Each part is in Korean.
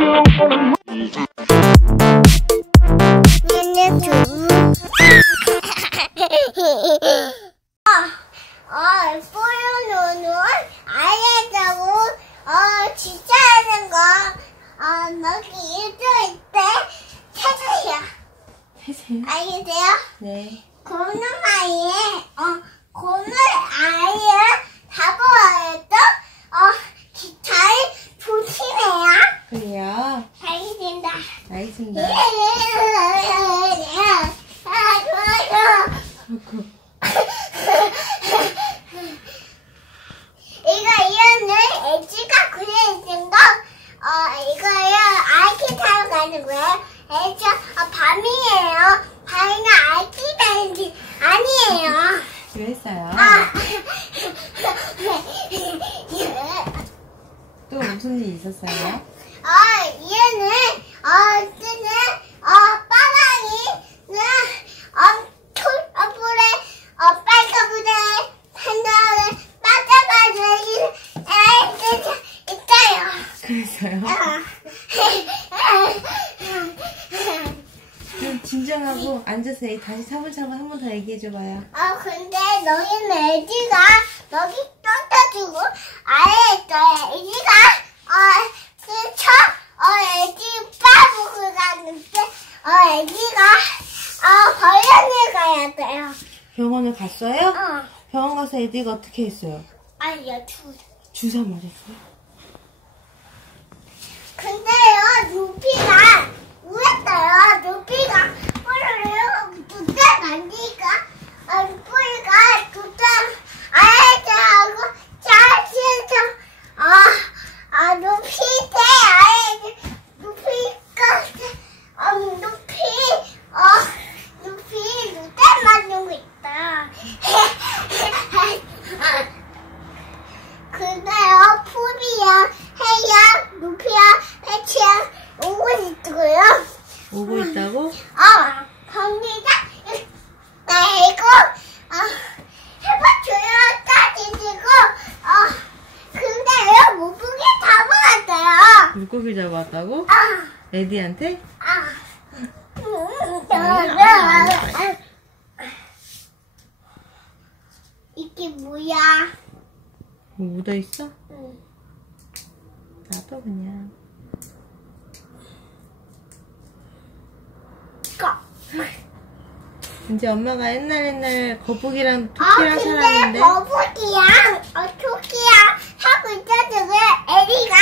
어, 어, 진짜 하는 거, 어. 알겠어요? 네. 고는 아이에, 어, 고는 아이에 잡아야죠? 어, 기타를 조심해요. 그래요. 알겠습니다. 알겠습니다. 아, 좋아요. 이거 이거는 애지가 그려진 거, 어 이거요 아이키 타러 가는 거예요. 애지 어, 밤이에요. 밤이는 아이키 게 아니에요. 그랬어요. 아. 또 무슨 일 있었어요? 어 얘는 어 뜨는 어 빨강이는 어 톨불에 어 빨간불에 빠져가지고 애들 있어요. 그랬어요. 좀 진정하고 앉아서 다시 차분차분 한 번 더 얘기해줘봐요. 아 근데 너희는 애지가 여기 던져주고 아래 있어요. 애지가 어 애지 빠보고 가는데 어 애지가 어 병원에 가야 돼요. 병원에 갔어요? 어 병원 가서 애들가 어떻게 했어요? 아니요 두. 주사 맞았어요? 근데요 루피가 울었어요. 루피가 뽀로로 두대 만지니까 어, 루피가 두대 아야자하고 짜증서 아, 아 루피 대 아야 루피가 어 루피 어 루피 두대 맞는 거 있다. 근데요, 푸비야, 해야, 루피야, 패치야, 오고 있고요. 오고 있다고? 어, 거기다, 내고, 어, 해봐줘요, 따지고, 어, 근데요, 모부게 잡아왔어요. 물고기 잡았다고? 아, 에디한테? 아. 이게 뭐야? 뭐 묻어있어? 응. 나도 그냥. 꺼. 이제 엄마가 옛날 옛날 거북이랑 아, 토끼랑 근데 살았는데 거북이랑 어, 토끼랑 하고 있었는데 에리가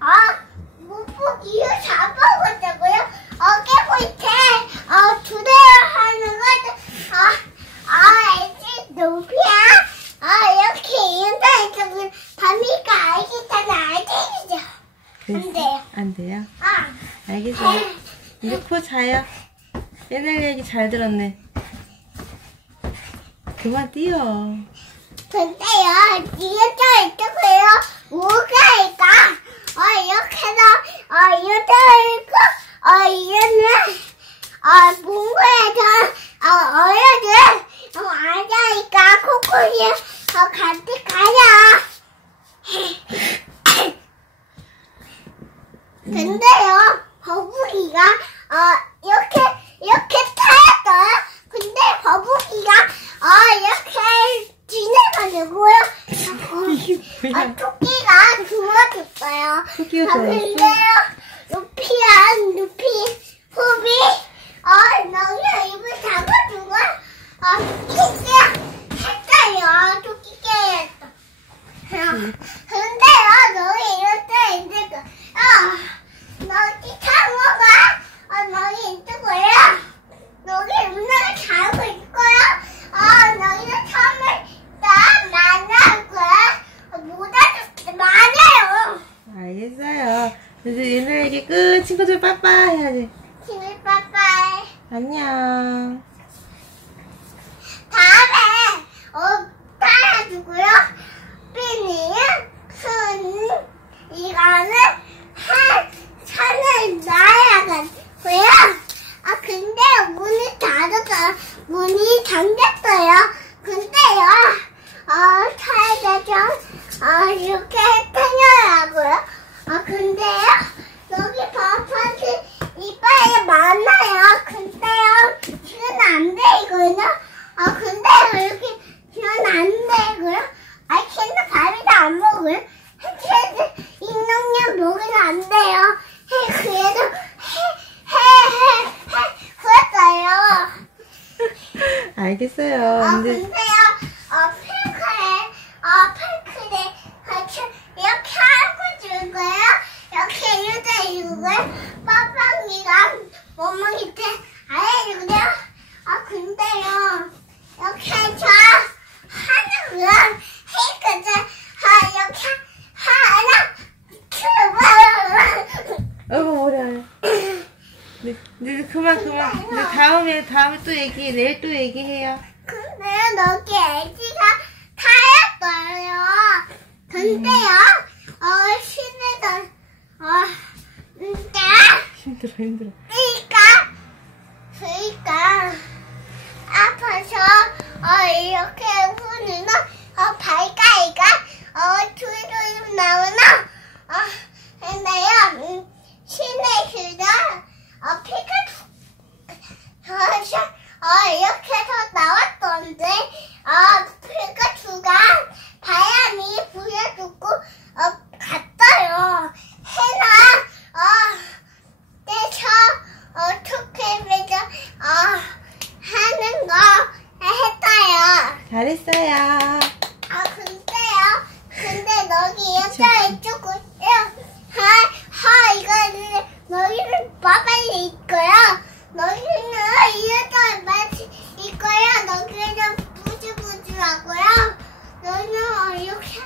어, 물고기를 잡아보자고요. 어, 깨고 있대. 어, 두 대를 하는 거죠. 어, 아, 애지 높이야. 어, 이렇게 인사해주면 밤이가 알겠다는 알겠죠. 안 돼요. 안 돼요? 아, 알겠어요. 코 자요. 옛날 얘기 잘 들었네. 그만 뛰어. 근데요, 뒤에서 있고요. 뭐가 있까? 어, 이렇게 해서, 어, 이렇게 있고, 어, 이거는, 어, 문구에서, 어, 어여들, 어, 앉아니까 코코이, 어, 같이 가자. 근데요, 거북이가, 어, 이렇게, 이렇게 타였어요. 근데 거북이가, 어, 이렇게 지나가지고요. 어, 이게 아? 토끼가 주워줬어요. 토끼가 아? 근데요, 루피야, 루피, 후비, 어, 너희 입을 잡아주고, 어, 키스 했어요. 토끼 깨였어. 근데요, 너희 이럴 때 이제, 그, 어, 너희 상어가, 이거는 한 산을 놔야겠고요. 아 근데 문이 닫아서 문이 잠겼어요. 근데요, 어 차에다 좀 어, 이렇게 탱여라고요. 아 근데요, 여기 버섯이 이빨이 많아요. 근데요, 지금 안 돼 이거는. 아 근데 왜 이렇게 지금 안 되고요. 알겠어요. 어, 근데 근데요, 어, 핑크에, 어, 핑크에, 같이 이렇게 하고 줄 거예요. 이렇게 이렇게 줄 거예요. 빠빵이랑 멍멍이한테 아예 주고요. 아, 근데요, 이렇게 해서 하는 거랑 핑크도, 아, 이렇게 하나, 큐브. 아이고 머리 네, 네 그만 그만. 네 다음에 다음에 또 얘기 내일 또 얘기해요. 근데 여기 애기가 타였어요. 근데요, 어, 신에서, 어, 근데, 힘들어 힘들어. 그니까, 그니까, 아파서, 어, 이렇게 우는, 어, 발가이가, 어, 둘둘 나오나, 어, 근데요, 음, 신의 그가, 어, 피가 툭, 어, 어, 이렇게 해서 나왔던데, 어, 피카츄가 바람이 부여주고, 어, 갔어요. 해나, 어, 떼서, 어, 토크에서, 어, 하는 거 했어요. 잘했어요. 아, 근데요, 근데 여기 여자 이쪽은, 하, 하, 이거는, 너희는 빠발리 있고요. 너희는 이 여자 맛이 있고요. 너희는 부주부주하고요. 너희는 어, 이렇게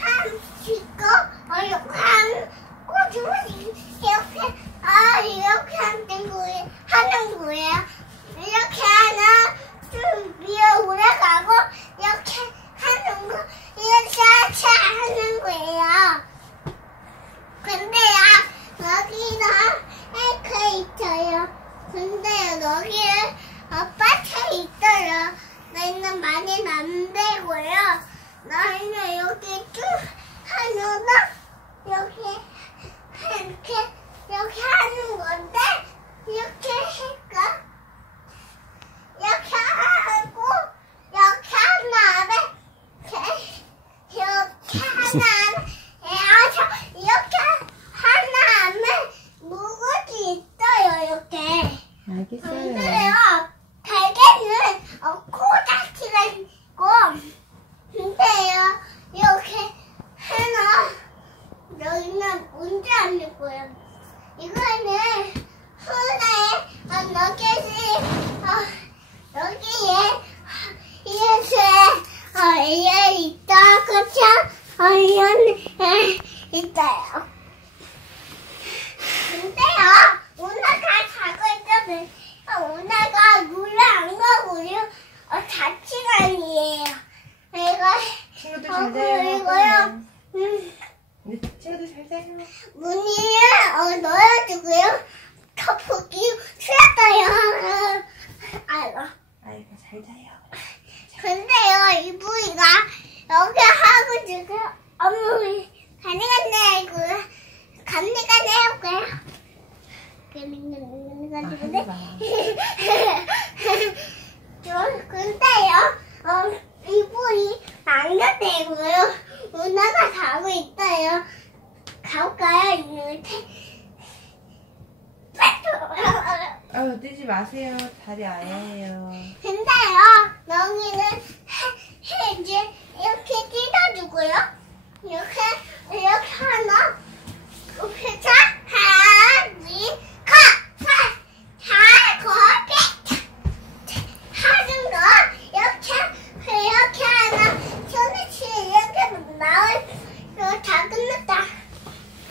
한, 있고, 어, 이렇게 한, 꼬주부주, 이렇게, 아, 이렇게 하는 거예요. 하는 거예요. 이렇게 하나, 좀 위에 올라가고, 이렇게 하는 거, 이렇게 하체 하는 거예요. 근데요, 여기는 에이크 있어요. 근데 여기에 아파트 있어요. 너희는 많이 안 되고요. 너희는 여기 쭉 하면은 여기 이렇게 이렇게 하는 건데 이렇게 할까? 이렇게 하고 이렇게 한 다음에 이렇게 이렇게 하나 해서 이렇게 하나 하면 무엇이 있어요 이렇게 알겠어요. 근데요 달걀은 어, 코다치가 있고 근데요 이렇게 하나 여기는 문제 안 있고요 이거는 손에 어, 너겟이 어, 여기에 이렇게 어, 얘 있다 그쵸? 어, 얘는 있어요 오나가 자고 있거든. 오나가 물을 안 가고요. 어, 자취간이에요. 내가, 친구들 어, 잘 자요. 그리고요, 음, 네, 친구들 잘 자요. 문을 어, 넣어주고요. 터프기 틀었어요. 아이고. 아이고 잘 자요. 근데요, 이 부위가 여기 하고 지금 어머, 가니간네 이고 간니간네 해볼까요? 가니간네 저 근데요, 어, 이 부위 남겨대고요. 누나가 자고 있어요. 가볼까요? 이렇게. 아유 뛰지 마세요. 다리 아예요. 근데요, 여기는 해, 해 이제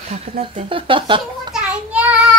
다 끝났대. 친구들 안녕.